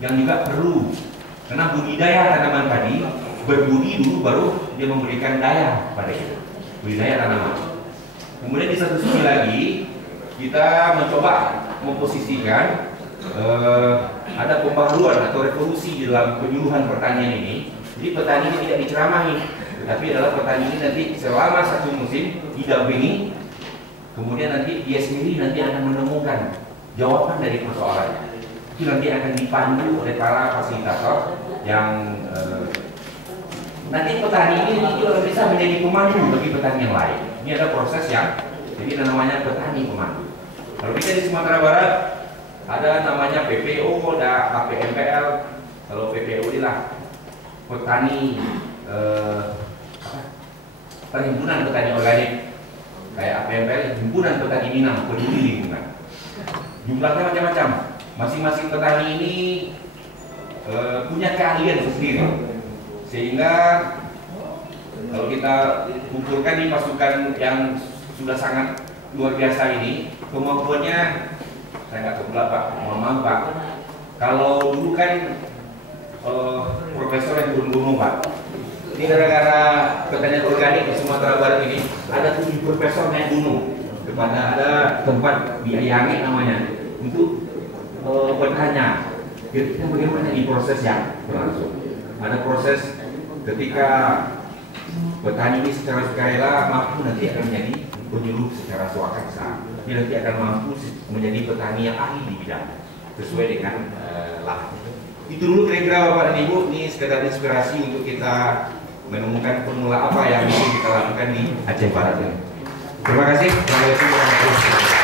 yang juga perlu, karena budidaya tanaman padi berbudi dulu baru dia memberikan daya pada kita, budidaya tanaman. Kemudian di satu sisi lagi kita mencoba memposisikan ada pembaharuan atau revolusi di dalam penyuluhan pertanian ini. Jadi petani ini tidak diceramahi, tetapi adalah petani ini nanti selama satu musim didampingi, kemudian nanti dia sendiri nanti akan menemukan jawaban dari persoalan. Itu nanti akan dipandu oleh para fasilitator yang nanti petani ini juga bisa menjadi pemandu bagi petani yang lain. Ini ada proses yang jadi namanya petani pemandu. Kalau kita di Sumatera Barat ada namanya PPO, ada APMPL. Kalau PPO inilah petani perhimpunan petani organik, kayak APMPL himpunan petani Minang peduli lingkungan. Jumlahnya macam-macam. Masing-masing petani ini punya keahlian sendiri, sehingga kalau kita kumpulkan di pasukan yang sudah sangat luar biasa ini, kemampuannya saya nggak tahu berapa, mohon maaf Pak. Kalau dulu kan profesor yang turun-turun Pak, ini gara-gara pertanian organik di Sumatera Barat ini ada 7 profesor naik gunung kepada ada tempat di Ayange namanya untuk bertanya kita bagaimana di proses yang berlangsung. Ada proses ketika petani ini secara sukarela mampu nanti akan menjadi penyuluh secara swakarsa. Dia nanti akan mampu menjadi petani yang ahli di bidang sesuai dengan lahan. Itu dulu kira-kira Bapak dan Ibu, ini sekedar inspirasi untuk kita menemukan formula apa yang bisa kita lakukan di Aceh Barat ini. Terima kasih. Assalamualaikum warahmatullahi wabarakatuh.